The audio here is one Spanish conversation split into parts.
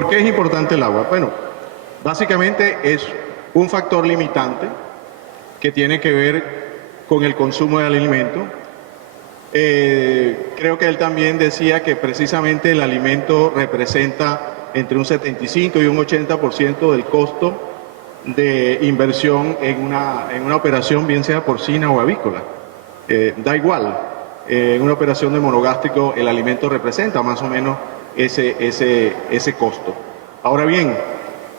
¿Por qué es importante el agua? Bueno, básicamente es un factor limitante que tiene que ver con el consumo del alimento. Creo que él también decía que precisamente el alimento representa entre un 75 y un 80% del costo de inversión en una operación, bien sea porcina o avícola. Da igual, en una operación de monogástrico el alimento representa más o menos ese costo. Ahora bien,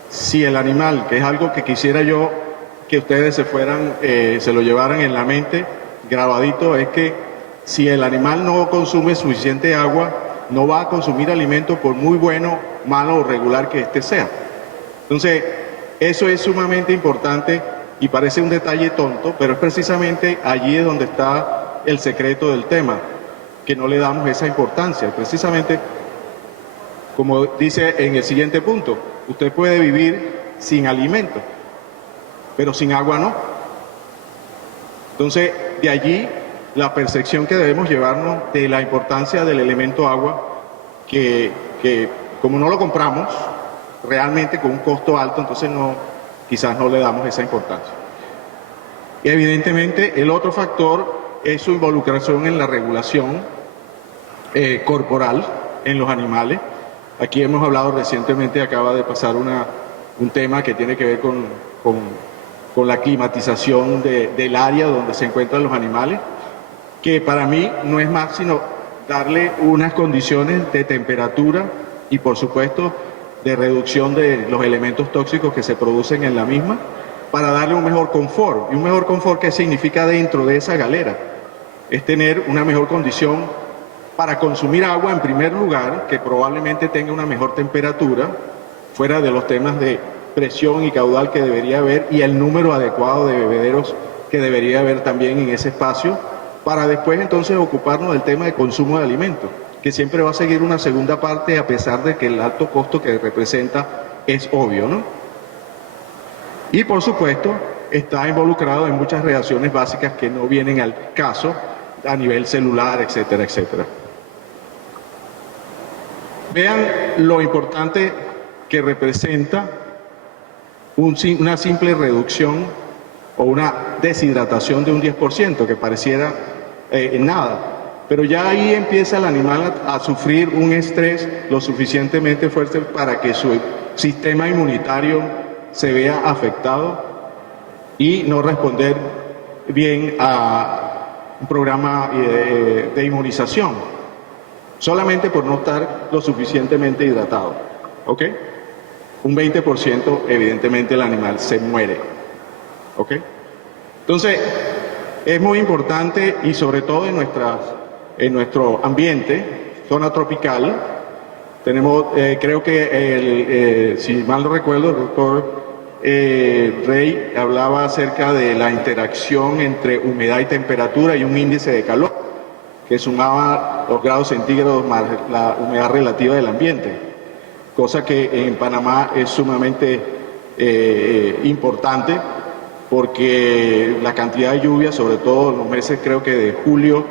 si el animal, que es algo que quisiera yo que ustedes se lo llevaran en la mente, grabadito, es que si el animal no consume suficiente agua, no va a consumir alimento por muy bueno, malo o regular que éste sea. Entonces, eso es sumamente importante y parece un detalle tonto, pero es precisamente allí es donde está el secreto del tema, que no le damos esa importancia. Precisamente, como dice en el siguiente punto, usted puede vivir sin alimento, pero sin agua no. Entonces, de allí la percepción que debemos llevarnos de la importancia del elemento agua, que como no lo compramos realmente con un costo alto, entonces quizás no le damos esa importancia. Y evidentemente el otro factor es su involucración en la regulación corporal en los animales. Aquí hemos hablado recientemente, acaba de pasar un tema que tiene que ver con la climatización del área donde se encuentran los animales, que para mí no es más sino darle unas condiciones de temperatura y por supuesto de reducción de los elementos tóxicos que se producen en la misma, para darle un mejor confort. ¿Y un mejor confort qué significa dentro de esa galera? Es tener una mejor condición para consumir agua en primer lugar, que probablemente tenga una mejor temperatura, fuera de los temas de presión y caudal que debería haber, y el número adecuado de bebederos que debería haber también en ese espacio, para después entonces ocuparnos del tema de consumo de alimentos, que siempre va a seguir una segunda parte a pesar de que el alto costo que representa es obvio, ¿no? Y por supuesto está involucrado en muchas reacciones básicas que no vienen al caso a nivel celular, etcétera, etcétera. Vean lo importante que representa una simple reducción o una deshidratación de un 10%, que pareciera nada, pero ya ahí empieza el animal a sufrir un estrés lo suficientemente fuerte para que su sistema inmunitario se vea afectado y no responder bien a un programa de inmunización, solamente por no estar lo suficientemente hidratado, ¿ok? Un 20% evidentemente el animal se muere, ¿ok? Entonces, es muy importante y sobre todo en nuestro ambiente, zona tropical, tenemos, creo que, si mal no recuerdo, el doctor Rey hablaba acerca de la interacción entre humedad y temperatura y un índice de calor, que sumaba los grados centígrados más la humedad relativa del ambiente, cosa que en Panamá es sumamente importante, porque la cantidad de lluvia, sobre todo en los meses creo que de julio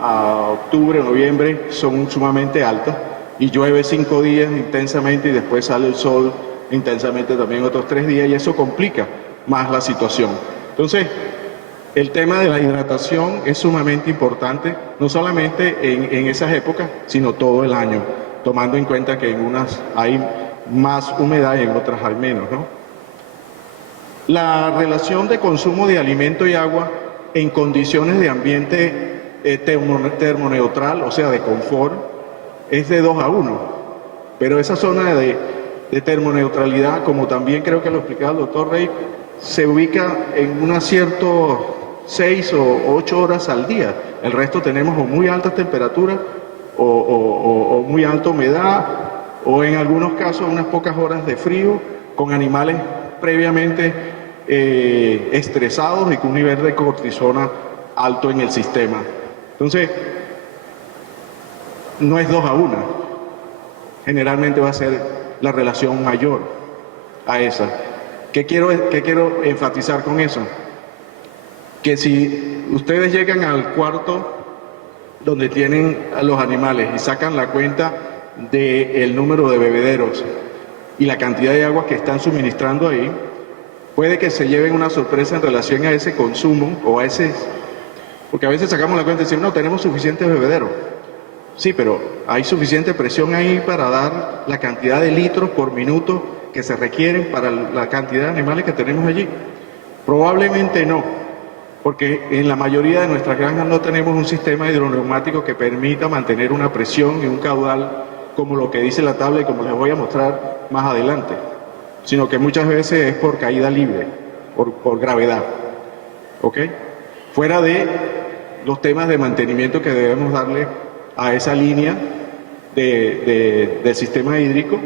a octubre, noviembre, son sumamente altas y llueve 5 días intensamente y después sale el sol intensamente también otros 3 días y eso complica más la situación. Entonces, el tema de la hidratación es sumamente importante, no solamente en esas épocas, sino todo el año, tomando en cuenta que en unas hay más humedad y en otras hay menos, ¿no? La relación de consumo de alimento y agua en condiciones de ambiente termoneutral, o sea, de confort, es de 2:1. Pero esa zona de termoneutralidad, como también creo que lo explicaba el doctor Rey, se ubica en unas ciertas 6 o 8 horas al día. El resto tenemos o muy altas temperaturas o muy alta humedad, o en algunos casos unas pocas horas de frío, con animales previamente estresados y con un nivel de cortisona alto en el sistema. Entonces, no es 2:1, generalmente va a ser la relación mayor a esa. ¿Qué quiero enfatizar con eso? Que si ustedes llegan al cuarto donde tienen a los animales y sacan la cuenta del número de bebederos y la cantidad de agua que están suministrando ahí, puede que se lleven una sorpresa en relación a ese consumo o a ese... Porque a veces sacamos la cuenta y decimos, no, tenemos suficientes bebederos. Sí, pero hay suficiente presión ahí para dar la cantidad de litros por minuto que se requieren para la cantidad de animales que tenemos allí. Probablemente no, porque en la mayoría de nuestras granjas no tenemos un sistema hidroneumático que permita mantener una presión y un caudal como lo que dice la tabla y como les voy a mostrar más adelante, sino que muchas veces es por caída libre, por gravedad, ¿ok? Fuera de los temas de mantenimiento que debemos darle a esa línea del sistema hídrico,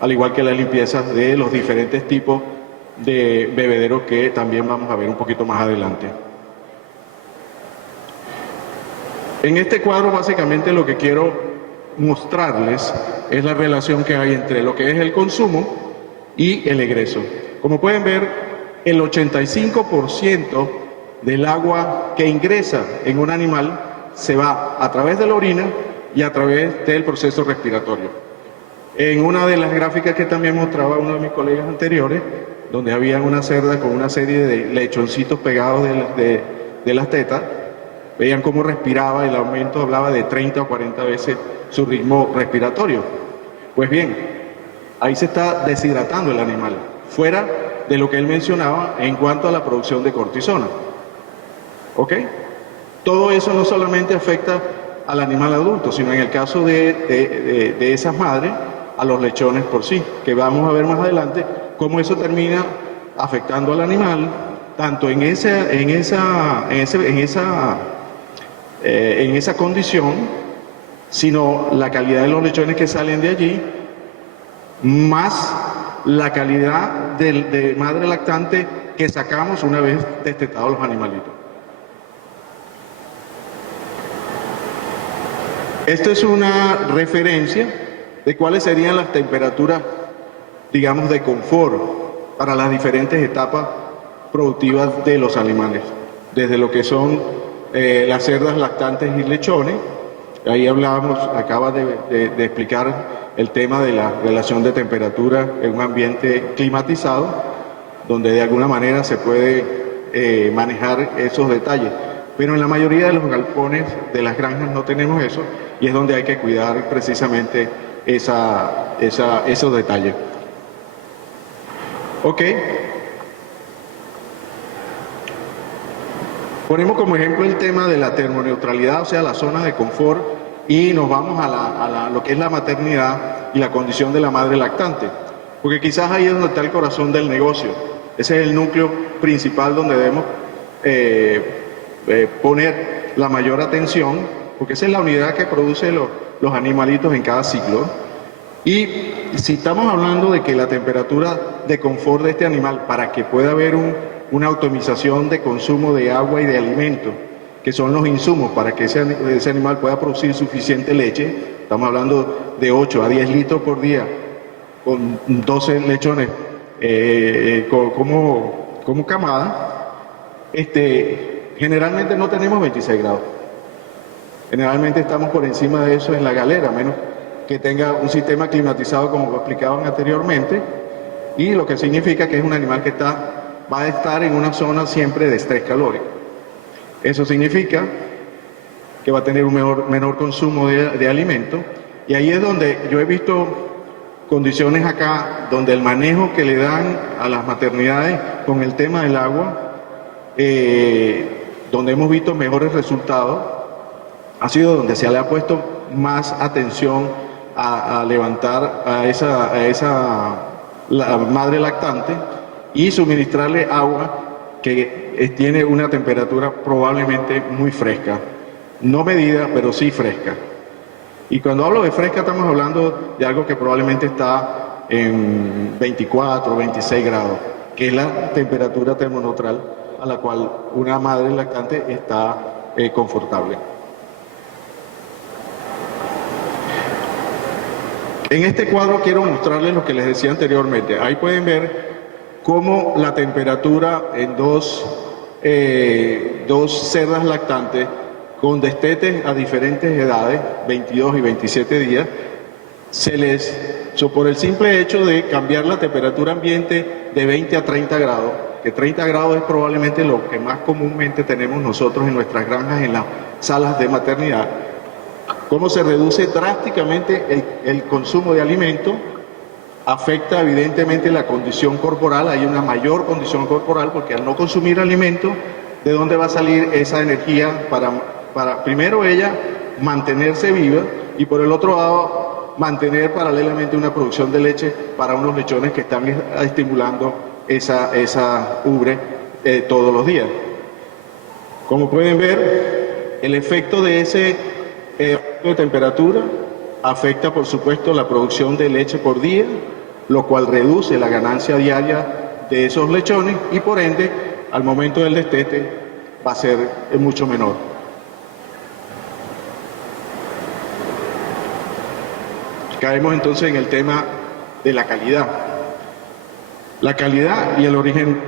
al igual que la limpieza de los diferentes tipos de bebederos que también vamos a ver un poquito más adelante. En este cuadro básicamente lo que quiero mostrarles es la relación que hay entre lo que es el consumo y el egreso. Como pueden ver, el 85% del agua que ingresa en un animal se va a través de la orina y a través del proceso respiratorio. En una de las gráficas que también mostraba uno de mis colegas anteriores, donde había una cerda con una serie de lechoncitos pegados de las tetas, veían cómo respiraba, el aumento hablaba de 30 o 40 veces su ritmo respiratorio. Pues bien, ahí se está deshidratando el animal, fuera de lo que él mencionaba en cuanto a la producción de cortisona. ¿Ok? Todo eso no solamente afecta al animal adulto, sino en el caso de esas madres, a los lechones por sí, que vamos a ver más adelante cómo eso termina afectando al animal, tanto en esa condición, sino la calidad de los lechones que salen de allí, más la calidad de madre lactante que sacamos una vez destetados los animalitos. Esto es una referencia de cuáles serían las temperaturas, digamos, de confort para las diferentes etapas productivas de los animales, desde lo que son las cerdas lactantes y lechones. Ahí hablábamos, acaba de explicar el tema de la relación de temperatura en un ambiente climatizado, donde de alguna manera se puede manejar esos detalles. Pero en la mayoría de los galpones de las granjas no tenemos eso, y es donde hay que cuidar precisamente esos detalles. Ok. Ponemos como ejemplo el tema de la termoneutralidad, o sea, la zona de confort, y nos vamos a lo que es la maternidad y la condición de la madre lactante. Porque quizás ahí es donde está el corazón del negocio. Ese es el núcleo principal donde debemos poner la mayor atención, porque esa es la unidad que produce los animalitos en cada ciclo. Y si estamos hablando de que la temperatura de confort de este animal, para que pueda haber una optimización de consumo de agua y de alimento, que son los insumos para que ese animal pueda producir suficiente leche, estamos hablando de 8 a 10 litros por día, con 12 lechones como camada, generalmente no tenemos 26 grados. Generalmente estamos por encima de eso en la galera, menos que tenga un sistema climatizado como lo explicaban anteriormente, y lo que significa que es un animal que va a estar en una zona siempre de estrés calórico. Eso significa que va a tener un menor consumo de alimento, y ahí es donde yo he visto condiciones acá donde el manejo que le dan a las maternidades con el tema del agua, donde hemos visto mejores resultados, ha sido donde se le ha puesto más atención a levantar la madre lactante y suministrarle agua que tiene una temperatura probablemente muy fresca, no medida, pero sí fresca. Y cuando hablo de fresca estamos hablando de algo que probablemente está en 24 o 26 grados, que es la temperatura termoneutral a la cual una madre lactante está confortable. En este cuadro quiero mostrarles lo que les decía anteriormente. Ahí pueden ver cómo la temperatura en dos cerdas lactantes con destetes a diferentes edades, 22 y 27 días, se les por el simple hecho de cambiar la temperatura ambiente de 20 a 30 grados, que 30 grados es probablemente lo que más comúnmente tenemos nosotros en nuestras granjas, en las salas de maternidad, cómo se reduce drásticamente el consumo de alimentos, afecta evidentemente la condición corporal, hay una mayor condición corporal porque al no consumir alimentos, ¿de dónde va a salir esa energía para primero ella mantenerse viva y por el otro lado mantener paralelamente una producción de leche para unos lechones que están estimulando esa ubre todos los días? Como pueden ver, el efecto de ese de temperatura afecta por supuesto la producción de leche por día, lo cual reduce la ganancia diaria de esos lechones y por ende al momento del destete va a ser mucho menor. Caemos entonces en el tema de la calidad. La calidad y el origen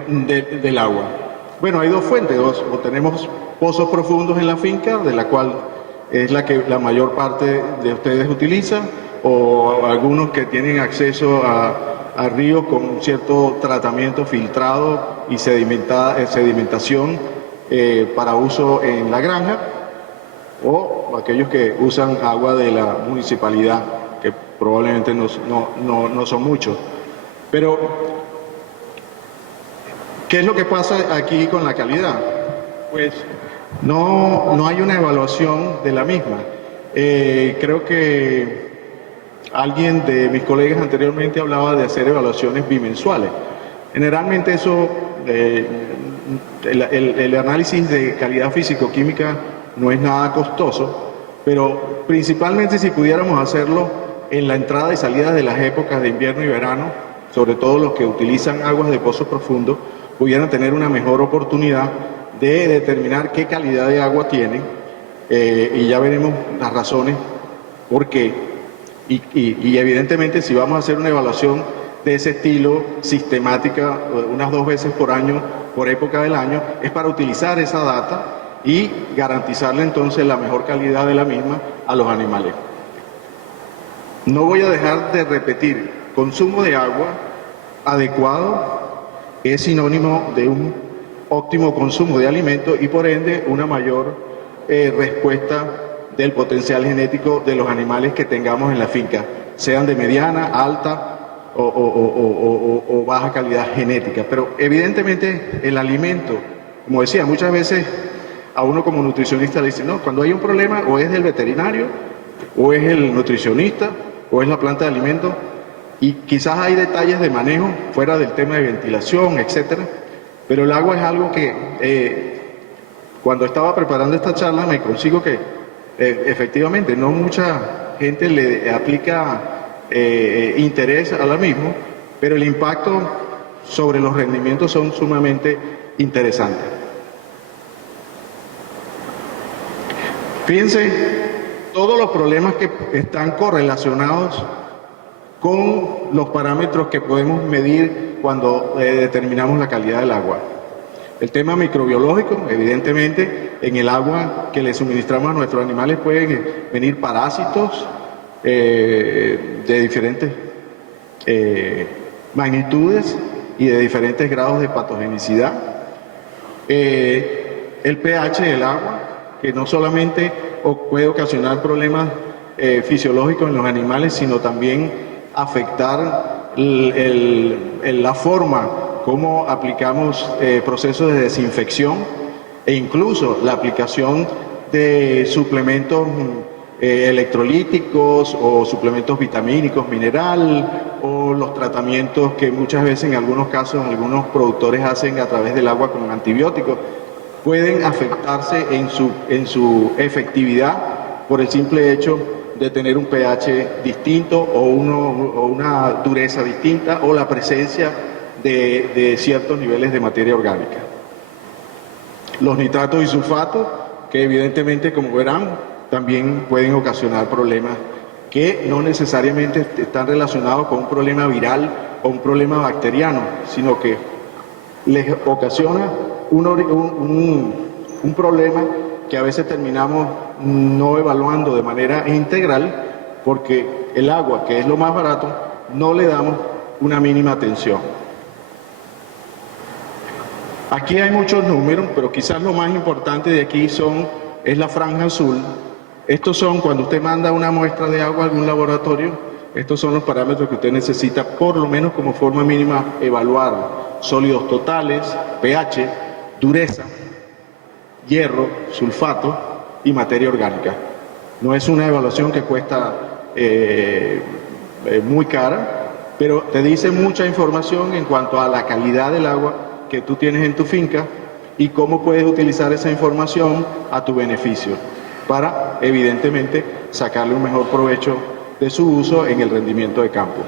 del agua. Bueno, hay dos fuentes, o tenemos pozos profundos en la finca, de la cual es la que la mayor parte de ustedes utiliza, o algunos que tienen acceso a ríos con cierto tratamiento filtrado y sedimentación para uso en la granja, o aquellos que usan agua de la municipalidad, que probablemente no son muchos. Pero, ¿qué es lo que pasa aquí con la calidad? Pues no hay una evaluación de la misma. Creo que alguien de mis colegas anteriormente hablaba de hacer evaluaciones bimensuales. Generalmente eso, el análisis de calidad físico-química no es nada costoso, pero principalmente si pudiéramos hacerlo en la entrada y salida de las épocas de invierno y verano, sobre todo los que utilizan aguas de pozo profundo, pudieran tener una mejor oportunidad de determinar qué calidad de agua tienen, y ya veremos las razones por qué. Y evidentemente si vamos a hacer una evaluación de ese estilo, sistemática, unas 2 veces por año, por época del año, es para utilizar esa data y garantizarle entonces la mejor calidad de la misma a los animales. No voy a dejar de repetir, consumo de agua adecuado es sinónimo de un óptimo consumo de alimentos y por ende una mayor respuesta del potencial genético de los animales que tengamos en la finca, sean de mediana, alta o baja calidad genética. Pero evidentemente el alimento, como decía, muchas veces a uno como nutricionista le dicen, no, cuando hay un problema o es del veterinario, o es el nutricionista, o es la planta de alimentos, y quizás hay detalles de manejo fuera del tema de ventilación, etcétera, pero el agua es algo que cuando estaba preparando esta charla me consigo que efectivamente no mucha gente le aplica interés a la misma, pero el impacto sobre los rendimientos son sumamente interesantes. Fíjense todos los problemas que están correlacionados con los parámetros que podemos medir cuando determinamos la calidad del agua. El tema microbiológico, evidentemente, en el agua que le suministramos a nuestros animales pueden venir parásitos de diferentes magnitudes y de diferentes grados de patogenicidad. El pH del agua, que no solamente puede ocasionar problemas fisiológicos en los animales, sino también afectar la forma como aplicamos procesos de desinfección e incluso la aplicación de suplementos electrolíticos o suplementos vitamínicos, mineral, o los tratamientos que muchas veces en algunos casos algunos productores hacen a través del agua con antibióticos, pueden afectarse en su efectividad por el simple hecho de tener un pH distinto o una dureza distinta o la presencia de ciertos niveles de materia orgánica. Los nitratos y sulfatos, que evidentemente, como verán, también pueden ocasionar problemas que no necesariamente están relacionados con un problema viral o un problema bacteriano, sino que les ocasiona un problema que a veces terminamos no evaluando de manera integral, porque el agua, que es lo más barato, no le damos una mínima atención. Aquí hay muchos números, pero quizás lo más importante de aquí es la franja azul. Estos son, cuando usted manda una muestra de agua a algún laboratorio, estos son los parámetros que usted necesita, por lo menos como forma mínima, evaluar. Sólidos totales, pH, dureza, hierro, sulfato y materia orgánica. No es una evaluación que cuesta muy cara, pero te dice mucha información en cuanto a la calidad del agua que tú tienes en tu finca y cómo puedes utilizar esa información a tu beneficio para, evidentemente, sacarle un mejor provecho de su uso en el rendimiento de campo.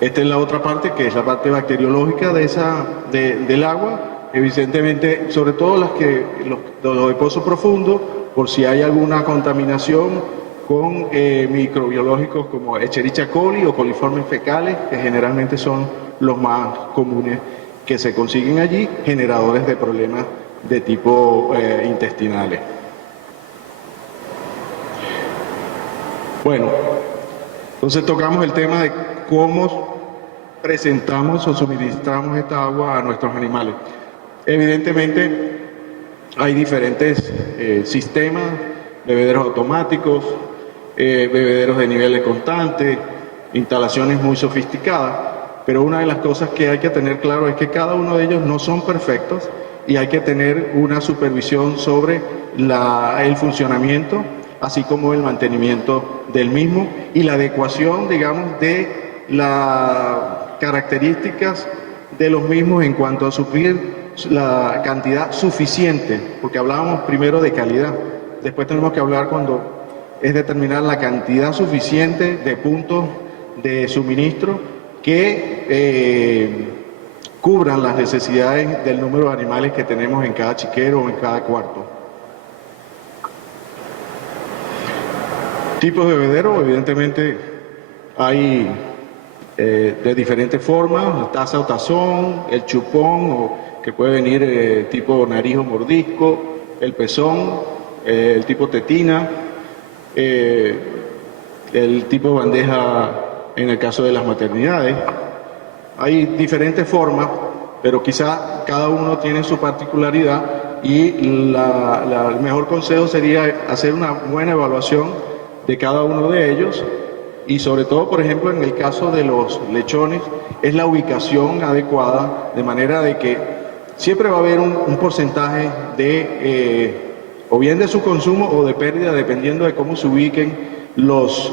Esta es la otra parte, que es la parte bacteriológica del agua. Evidentemente, sobre todo los de pozo profundo, por si hay alguna contaminación con microbiológicos como Escherichia coli o coliformes fecales, que generalmente son los más comunes que se consiguen allí, generadores de problemas de tipo intestinales. Bueno, entonces tocamos el tema de cómo presentamos o suministramos esta agua a nuestros animales. Evidentemente hay diferentes sistemas, bebederos automáticos, bebederos de niveles constantes, instalaciones muy sofisticadas, pero una de las cosas que hay que tener claro es que cada uno de ellos no son perfectos y hay que tener una supervisión sobre el funcionamiento, así como el mantenimiento del mismo y la adecuación, digamos, de las características de los mismos en cuanto a suplir la cantidad suficiente, porque hablábamos primero de calidad, después tenemos que hablar cuando es determinar la cantidad suficiente de puntos de suministro que cubran las necesidades del número de animales que tenemos en cada chiquero o en cada cuarto. Tipos de bebedero, evidentemente hay de diferentes formas, la taza o tazón, el chupón, que puede venir tipo nariz o mordisco, el pezón, el tipo tetina, el tipo bandeja en el caso de las maternidades. Hay diferentes formas, pero quizá cada uno tiene su particularidad y el mejor consejo sería hacer una buena evaluación de cada uno de ellos y sobre todo, por ejemplo, en el caso de los lechones, es la ubicación adecuada, de manera de que siempre va a haber un porcentaje de o bien de su consumo o de pérdida, dependiendo de cómo se ubiquen los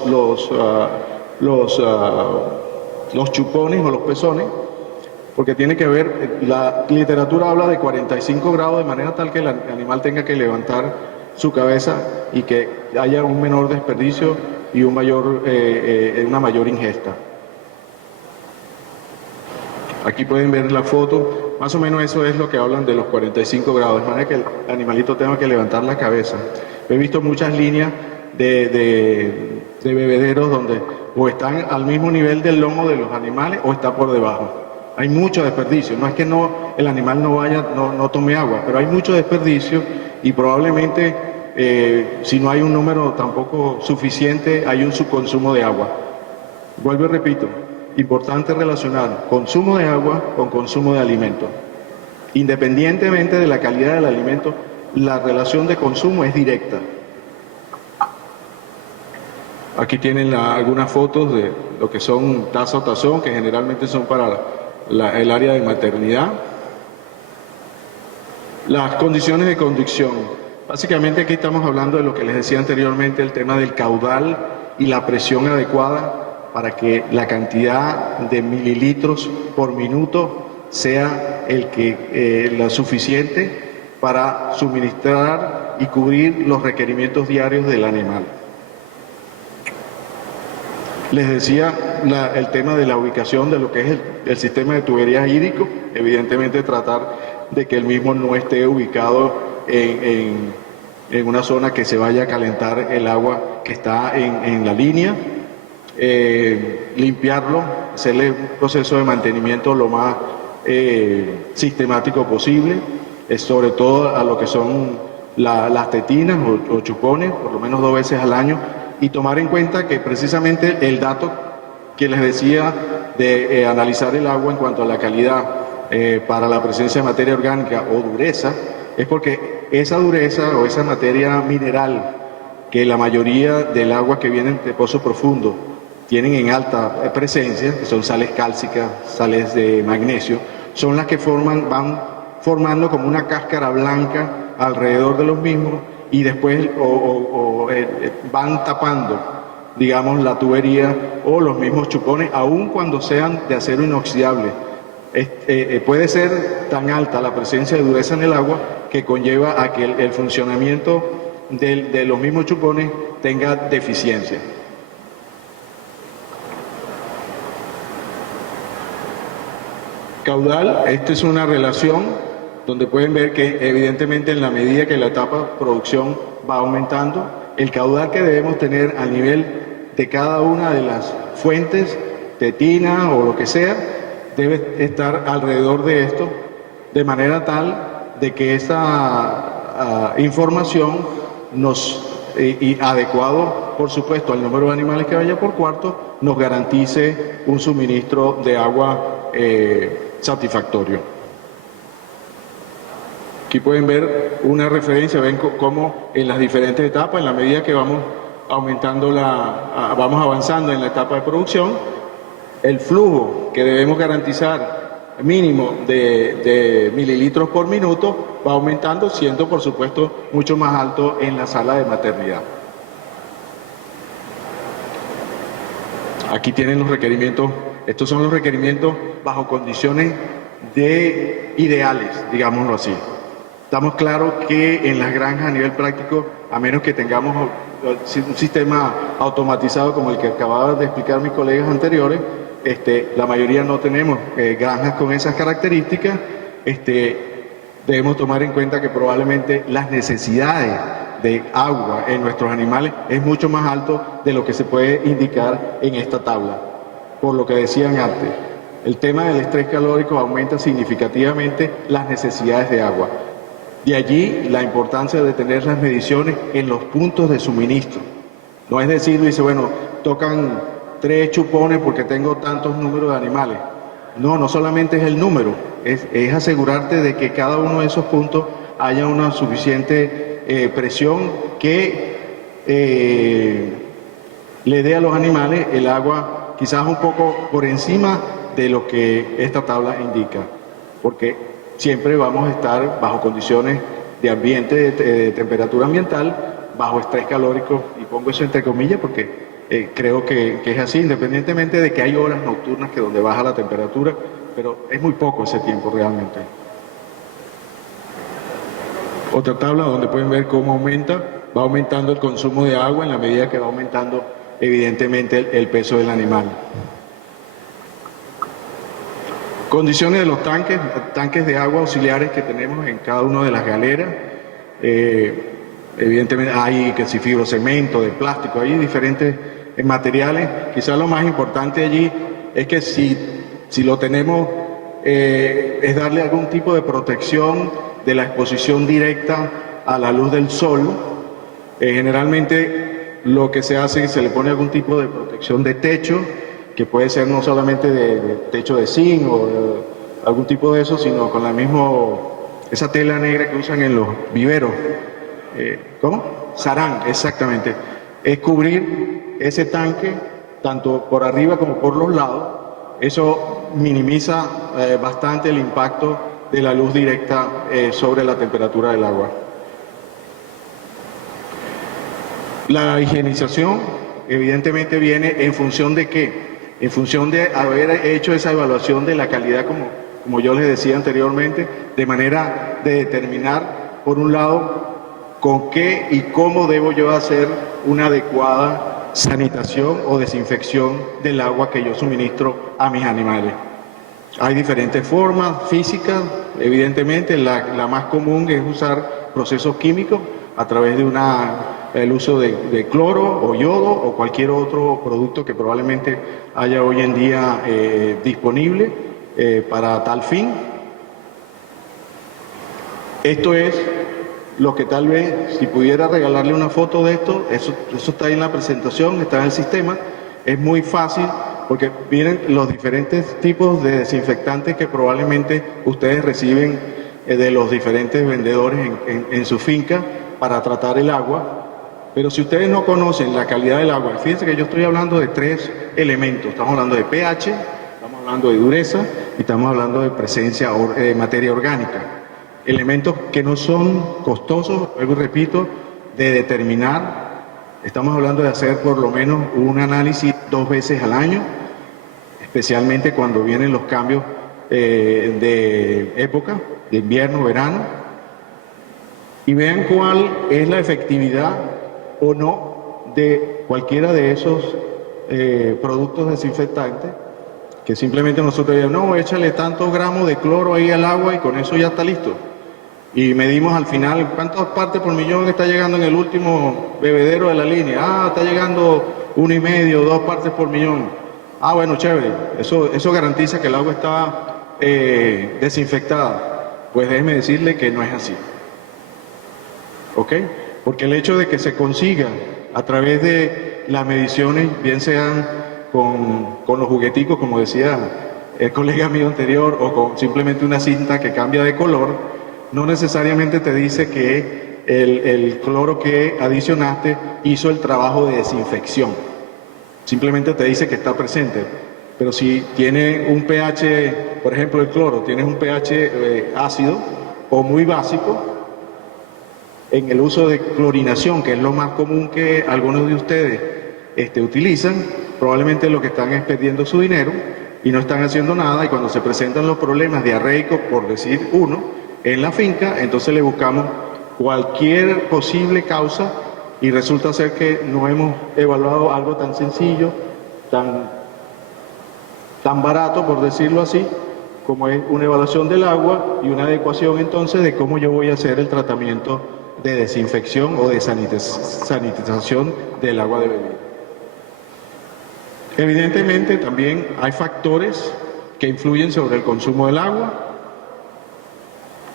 chupones o los pezones, porque tiene que ver, la literatura habla de 45 grados, de manera tal que el animal tenga que levantar su cabeza y que haya un menor desperdicio y una mayor ingesta. Aquí pueden ver la foto, más o menos eso es lo que hablan de los 45 grados, de manera que el animalito tenga que levantar la cabeza. He visto muchas líneas de bebederos donde o están al mismo nivel del lomo de los animales o está por debajo. Hay mucho desperdicio, no es que el animal no tome agua, pero hay mucho desperdicio y probablemente si no hay un número tampoco suficiente, hay un subconsumo de agua. Vuelvo y repito, importante relacionar consumo de agua con consumo de alimento. Independientemente de la calidad del alimento, la relación de consumo es directa. Aquí tienen algunas fotos de lo que son taza o tazón, que generalmente son para el área de maternidad. Las condiciones de conducción. Básicamente aquí estamos hablando de lo que les decía anteriormente, el tema del caudal y la presión adecuada para que la cantidad de mililitros por minuto sea la suficiente para suministrar y cubrir los requerimientos diarios del animal. Les decía el tema de la ubicación de lo que es el sistema de tuberías hídrico, evidentemente tratar de que el mismo no esté ubicado en una zona que se vaya a calentar el agua que está en la línea, limpiarlo, hacerle un proceso de mantenimiento lo más sistemático posible, sobre todo a lo que son las tetinas o chupones, por lo menos 2 veces al año, y tomar en cuenta que precisamente el dato que les decía de analizar el agua en cuanto a la calidad para la presencia de materia orgánica o dureza, es porque esa dureza o esa materia mineral que la mayoría del agua que viene de pozo profundo tienen en alta presencia, que son sales cálcicas, sales de magnesio, son las que van formando como una cáscara blanca alrededor de los mismos y después van tapando, digamos, la tubería o los mismos chupones, aun cuando sean de acero inoxidable. Puede ser tan alta la presencia de dureza en el agua que conlleva a que el funcionamiento de los mismos chupones tenga deficiencia. Caudal, esta es una relación donde pueden ver que evidentemente en la medida que la etapa de producción va aumentando, el caudal que debemos tener a nivel de cada una de las fuentes, tetina o lo que sea, debe estar alrededor de esto, de manera tal de que esta información y adecuado, por supuesto, al número de animales que vaya por cuarto, nos garantice un suministro de agua satisfactorio. Aquí pueden ver una referencia, ven cómo en las diferentes etapas, en la medida que vamos vamos avanzando en la etapa de producción, el flujo que debemos garantizar mínimo de mililitros por minuto va aumentando, siendo por supuesto mucho más alto en la sala de maternidad. Aquí tienen los requerimientos, estos son los requerimientos bajo condiciones ideales, digámoslo así. Estamos claros que en las granjas a nivel práctico, a menos que tengamos un sistema automatizado como el que acababa de explicar mis colegas anteriores, la mayoría no tenemos granjas con esas características. Debemos tomar en cuenta que probablemente las necesidades de agua en nuestros animales es mucho más alto de lo que se puede indicar en esta tabla. Por lo que decían antes, el tema del estrés calórico aumenta significativamente las necesidades de agua. De allí la importancia de tener las mediciones en los puntos de suministro. No es decir, dice, bueno, tocan 3 chupones porque tengo tantos números de animales. No, no solamente es el número, es asegurarte de que cada uno de esos puntos haya una suficiente presión que le dé a los animales el agua quizás un poco por encima de lo que esta tabla indica, porque siempre vamos a estar bajo condiciones de ambiente, de temperatura ambiental, bajo estrés calórico, y pongo eso entre comillas porque creo que es así, independientemente de que hay horas nocturnas que donde baja la temperatura, pero es muy poco ese tiempo realmente. Otra tabla donde pueden ver cómo va aumentando el consumo de agua en la medida que va aumentando evidentemente el peso del animal. Condiciones de los tanques de agua auxiliares que tenemos en cada una de las galeras. Evidentemente hay que si fibrocemento, de plástico, hay diferentes materiales. Quizás lo más importante allí es que si lo tenemos es darle algún tipo de protección de la exposición directa a la luz del sol. Generalmente lo que se hace es que se le pone algún tipo de protección de techo, que puede ser no solamente de techo de zinc o algún tipo de eso, sino con esa tela negra que usan en los viveros. ¿Cómo? Sarán, exactamente. Es cubrir ese tanque tanto por arriba como por los lados. Eso minimiza bastante el impacto de la luz directa sobre la temperatura del agua. La higienización evidentemente viene en función de ¿qué? En función de haber hecho esa evaluación de la calidad, como yo les decía anteriormente, de manera de determinar, por un lado, con qué y cómo debo yo hacer una adecuada sanitación o desinfección del agua que yo suministro a mis animales. Hay diferentes formas físicas, evidentemente la más común es usar procesos químicos a través de el uso de cloro o yodo o cualquier otro producto que probablemente haya hoy en día disponible para tal fin. Esto es lo que tal vez, si pudiera regalarle una foto de esto, eso está ahí en la presentación, está en el sistema, es muy fácil porque vienen los diferentes tipos de desinfectantes que probablemente ustedes reciben de los diferentes vendedores en su finca para tratar el agua. Pero si ustedes no conocen la calidad del agua, fíjense que yo estoy hablando de 3 elementos. Estamos hablando de pH, estamos hablando de dureza y estamos hablando de presencia de materia orgánica. Elementos que no son costosos, luego repito, de determinar. Estamos hablando de hacer por lo menos un análisis 2 veces al año, especialmente cuando vienen los cambios de época, de invierno, verano, y vean cuál es la efectividad o no de cualquiera de esos productos desinfectantes, que simplemente nosotros digamos, no, échale tantos gramos de cloro ahí al agua y con eso ya está listo. Y medimos al final cuántas partes por millón está llegando en el último bebedero de la línea. Ah, está llegando 1,5, 2 partes por millón. Ah, bueno, chévere. Eso garantiza que el agua está desinfectada. Pues déjeme decirle que no es así. ¿Ok? Porque el hecho de que se consiga a través de las mediciones, bien sean con los jugueticos, como decía el colega mío anterior, o con simplemente una cinta que cambia de color, no necesariamente te dice que el cloro que adicionaste hizo el trabajo de desinfección. Simplemente te dice que está presente. Pero si tiene un pH, por ejemplo el cloro, tienes un pH ácido o muy básico, en el uso de clorinación, que es lo más común que algunos de ustedes utilizan, probablemente lo que están es perdiendo su dinero y no están haciendo nada, y cuando se presentan los problemas diarreicos, por decir uno, en la finca, entonces le buscamos cualquier posible causa y resulta ser que no hemos evaluado algo tan sencillo, tan barato, por decirlo así, como es una evaluación del agua y una adecuación entonces de cómo yo voy a hacer el tratamiento de desinfección o de sanitización del agua de bebida. Evidentemente también hay factores que influyen sobre el consumo del agua.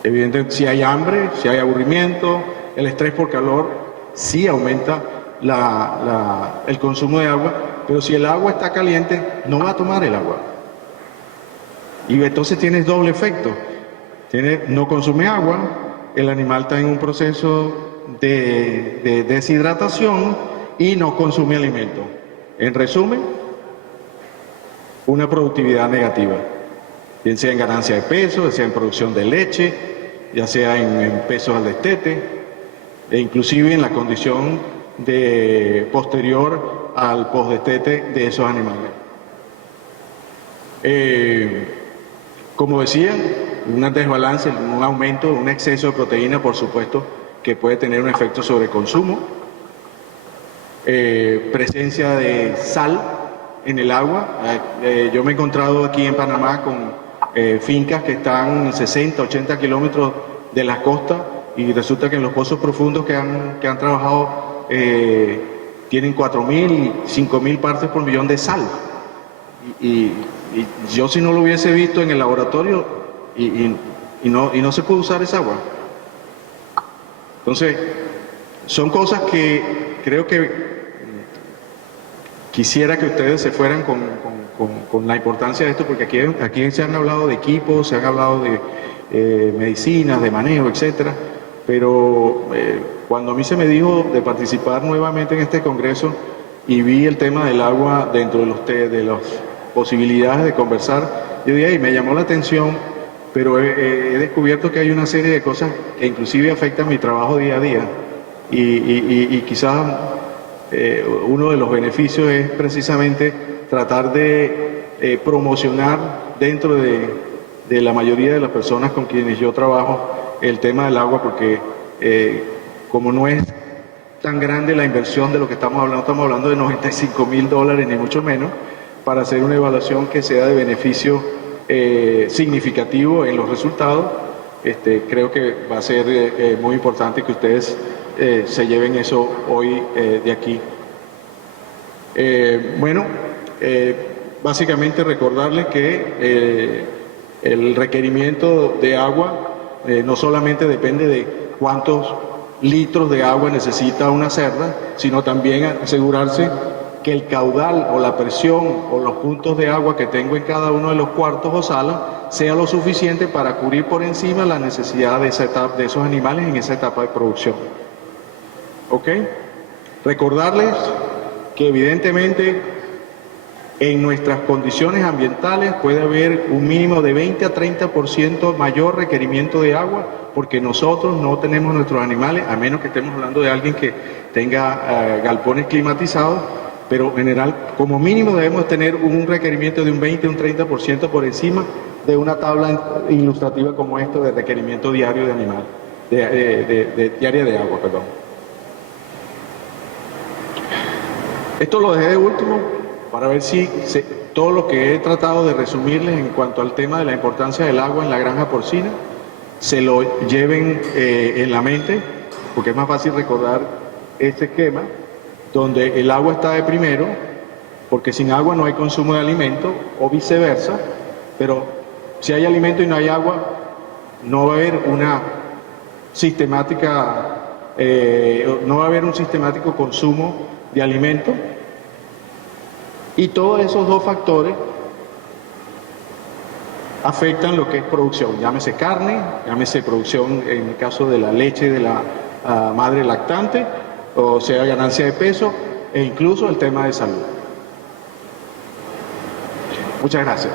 Evidentemente, si hay hambre, si hay aburrimiento, el estrés por calor, sí aumenta el consumo de agua, pero si el agua está caliente, no va a tomar el agua. Y entonces tienes doble efecto. No consume agua, el animal está en un proceso de deshidratación y no consume alimento. En resumen, una productividad negativa, bien sea en ganancia de peso, ya sea en producción de leche, ya sea en pesos al destete, e inclusive en la condición posterior al postdestete de esos animales. Como decía, un desbalance, un aumento, un exceso de proteína, por supuesto, que puede tener un efecto sobre el consumo. Presencia de sal en el agua. Yo me he encontrado aquí en Panamá con fincas que están 60, 80 kilómetros de la costa y resulta que en los pozos profundos que han trabajado tienen 4.000, 5.000 partes por millón de sal. Y yo si no lo hubiese visto en el laboratorio y no se puede usar esa agua. Entonces, son cosas que creo que quisiera que ustedes se fueran con la importancia de esto, porque aquí se han hablado de equipos, se han hablado de medicinas, de manejo, etcétera, pero cuando a mí se me dijo de participar nuevamente en este congreso y vi el tema del agua dentro de las posibilidades de conversar, yo dije, me llamó la atención, pero he descubierto que hay una serie de cosas que inclusive afectan mi trabajo día a día y quizás uno de los beneficios es precisamente tratar de promocionar dentro de la mayoría de las personas con quienes yo trabajo el tema del agua, porque como no es tan grande la inversión de lo que estamos hablando de $95,000 ni mucho menos, para hacer una evaluación que sea de beneficio significativo en los resultados. Creo que va a ser muy importante que ustedes se lleven eso hoy de aquí. Básicamente recordarles que el requerimiento de agua no solamente depende de cuántos litros de agua necesita una cerda, sino también asegurarse que que el caudal o la presión o los puntos de agua que tengo en cada uno de los cuartos o salas sea lo suficiente para cubrir por encima la necesidad de esos animales en esa etapa de producción. ¿Ok? Recordarles que evidentemente en nuestras condiciones ambientales puede haber un mínimo de 20 a 30% mayor requerimiento de agua porque nosotros no tenemos nuestros animales, a menos que estemos hablando de alguien que tenga galpones climatizados, pero en general como mínimo debemos tener un requerimiento de un 20 a un 30% por encima de una tabla ilustrativa como esta de requerimiento diario de animal, diaria de agua, perdón. Esto lo dejé de último para ver si todo lo que he tratado de resumirles en cuanto al tema de la importancia del agua en la granja porcina, se lo lleven en la mente, porque es más fácil recordar este esquema, donde el agua está de primero, porque sin agua no hay consumo de alimento, o viceversa, pero si hay alimento y no hay agua, no va a haber una sistemática, no va a haber un sistemático consumo de alimento. Y todos esos dos factores afectan lo que es producción, llámese carne, llámese producción en el caso de la leche de la madre lactante, o sea ganancia de peso, e incluso el tema de salud. Muchas gracias.